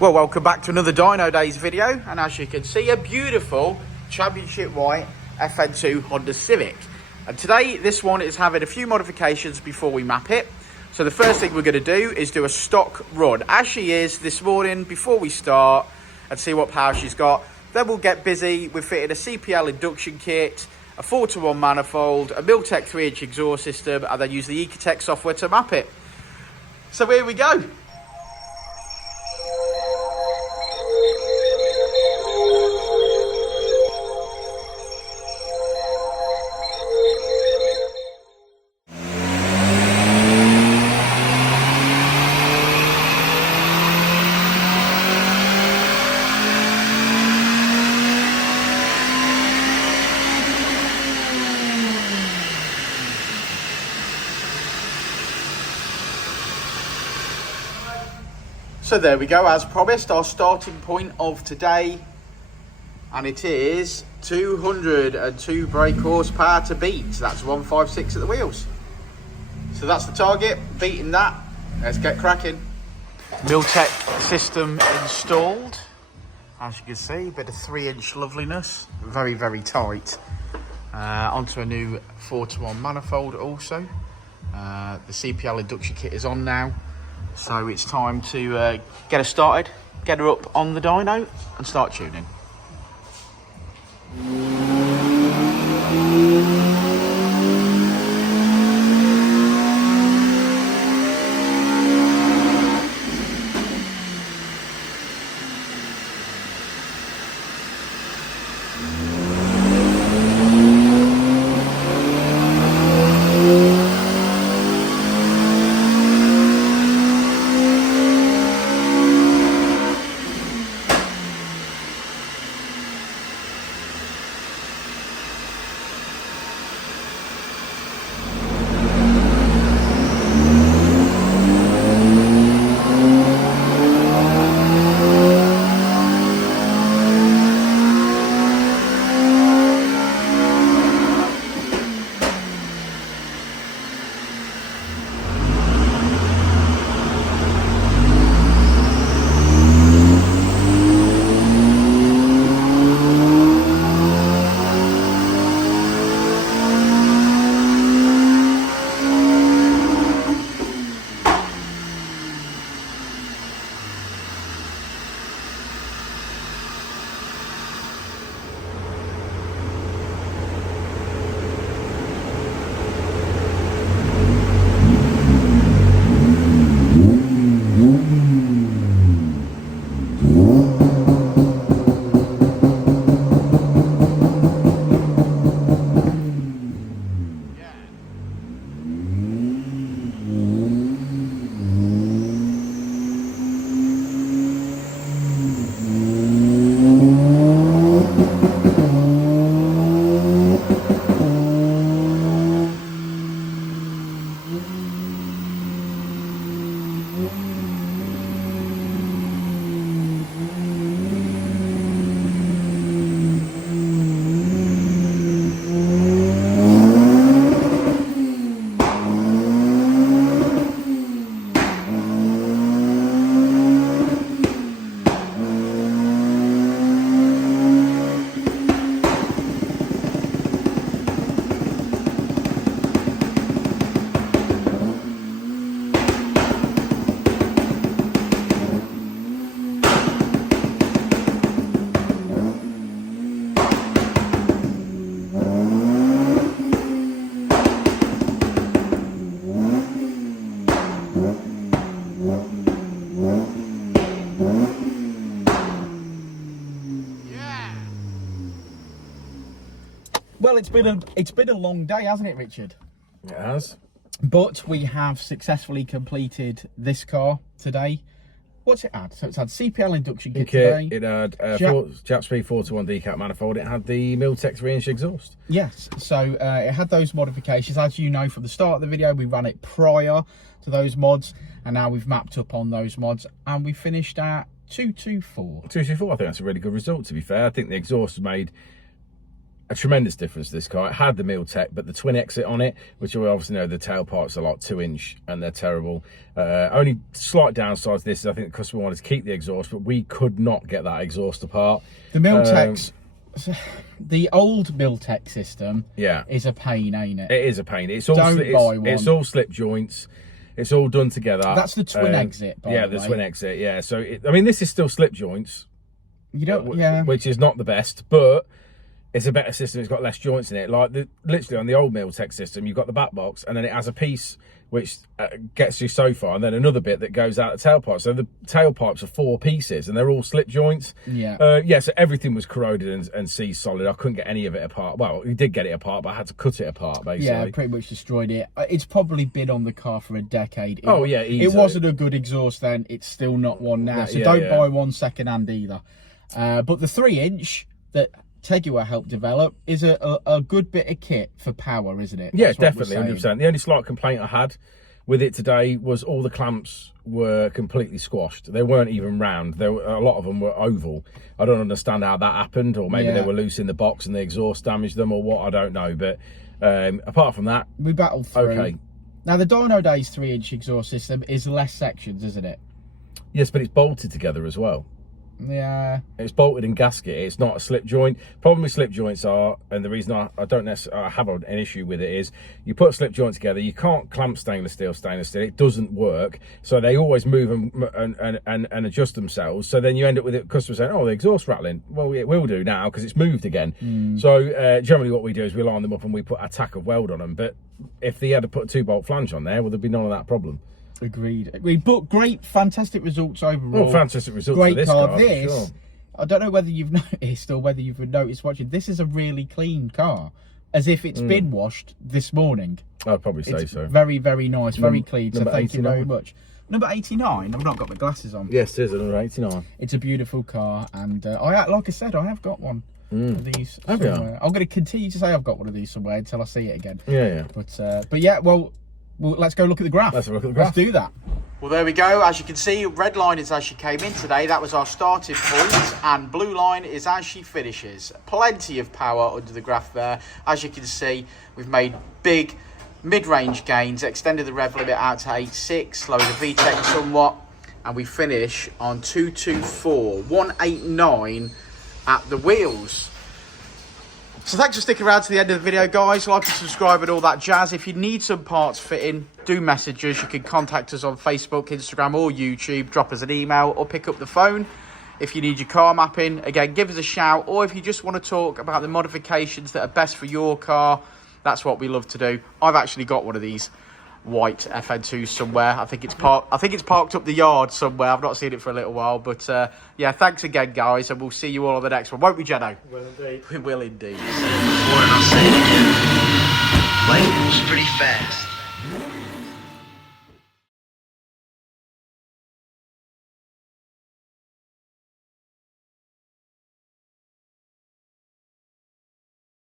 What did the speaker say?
Well, welcome back to another Dynodaze video, and as you can see, a beautiful championship white FN2 Honda Civic. And today, this one is having a few modifications before we map it. So the first thing we're going to do is do a stock run, as she is this morning, before we start, and see what power she's got. Then we'll get busy with fitting a CPL induction kit, a 4-to-1 manifold, a Milltek 3-inch exhaust system, and then use the Ecutek software to map it. So here we go. So there we go, as promised, our starting point of today, and it is 202 brake horsepower to beat. So that's 156 at the wheels. So that's the target, beating that. Let's get cracking. Milltek system installed. As you can see, a bit of 3-inch loveliness, very, very tight. Onto a new 4-to-1 manifold also. The CPL induction kit is on now. So it's time to get her started, get her up on the dyno and start tuning. Well, it's been a long day, hasn't it, Richard? It has. But we have successfully completed this car today. What's it had? So it's had CPL induction kit today. It had Jap Speed 4-to-1 decap manifold. It had the Milltek 3-inch exhaust. Yes, so it had those modifications. As you know from the start of the video, we ran it prior to those mods, and now we've mapped up on those mods, and we finished at 224. 224, I think that's a really good result, to be fair. I think the exhaust was made a tremendous difference to this car. It had the Milltek, but the twin exit on it, which we obviously know the tail parts are like 2-inch and they're terrible. Only slight downside to this is I think the customer wanted to keep the exhaust, but we could not get that exhaust apart. The Milltek's, the old Milltek system, is a pain, ain't it? It is a pain. It's all it's all slip joints. It's all done together. That's the twin exit, by the way. the twin exit. Yeah. So I mean, this is still slip joints. You don't, which is not the best, but it's a better system. It's got less joints in it. Like literally on the old Milltek system, you've got the back box, and then it has a piece which gets you so far, and then another bit that goes out the tailpipe. So the tailpipes are 4 pieces, and they're all slip joints. So everything was corroded and seized solid. I couldn't get any of it apart. Well, we did get it apart, but I had to cut it apart, basically. Yeah, pretty much destroyed it. It's probably been on the car for a decade. Easily. It wasn't a good exhaust then. It's still not one now. So don't buy one second hand either. But the 3-inch that Tegua helped develop is a good bit of kit for power, isn't it? Yeah, definitely, 100%. The only slight complaint I had with it today was all the clamps were completely squashed. They weren't even round. A lot of them were oval. I don't understand how that happened, or maybe they were loose in the box and the exhaust damaged them, or what, I don't know. But apart from that, we battled through. Okay. Now the Dynodaze 3-inch exhaust system is less sections, isn't it? Yes, but it's bolted together as well. Yeah, it's bolted in gasket. It's not a slip joint. Problem with slip joints are, and the reason I don't necessarily have an issue with it is, you put a slip joint together, you can't clamp stainless steel. It doesn't work. So they always move and adjust themselves. So then you end up with the customer saying, "Oh, the exhaust rattling." Well, it will do now because it's moved again. So generally, what we do is we line them up and we put a tack of weld on them. But if they had to put a 2-bolt flange on there, well, there'd be none of that problem. Agreed. But great, fantastic results overall. Oh, fantastic results. Great for this car. car, this, sure. I don't know whether you've noticed or whether you've noticed watching. This is a really clean car, as if it's been washed this morning. I'd probably say so. Very, very nice, very clean. So thank 89. you very much. Number 89. I've not got my glasses on. Yes, it is number 89. It's a beautiful car, and like I said, I have got one of these somewhere. I'm going to continue to say I've got one of these somewhere until I see it again. Yeah. But yeah, well, let's go look at the graph. Let's have a look at the graph. Let's do that. Well, there we go. As you can see, red line is as she came in today. That was our starting point. And blue line is as she finishes. Plenty of power under the graph there. As you can see, we've made big mid-range gains, extended the rev limit out to 8.6, slowed the VTEC somewhat, and we finish on 224, 189 at the wheels. So thanks for sticking around to the end of the video, guys. Like and subscribe and all that jazz. If you need some parts fitting, do message us. You can contact us on Facebook, Instagram or YouTube. Drop us an email or pick up the phone. If you need your car mapping, again, give us a shout. Or if you just want to talk about the modifications that are best for your car, that's what we love to do. I've actually got one of these white FN2 somewhere. I think it's parked up the yard somewhere. I've not seen it for a little while, but yeah, thanks again, guys, and we'll see you all on the next one, won't we, Jeno? Will indeed. We will indeed. Before, and I'll say it again. Life moves pretty fast.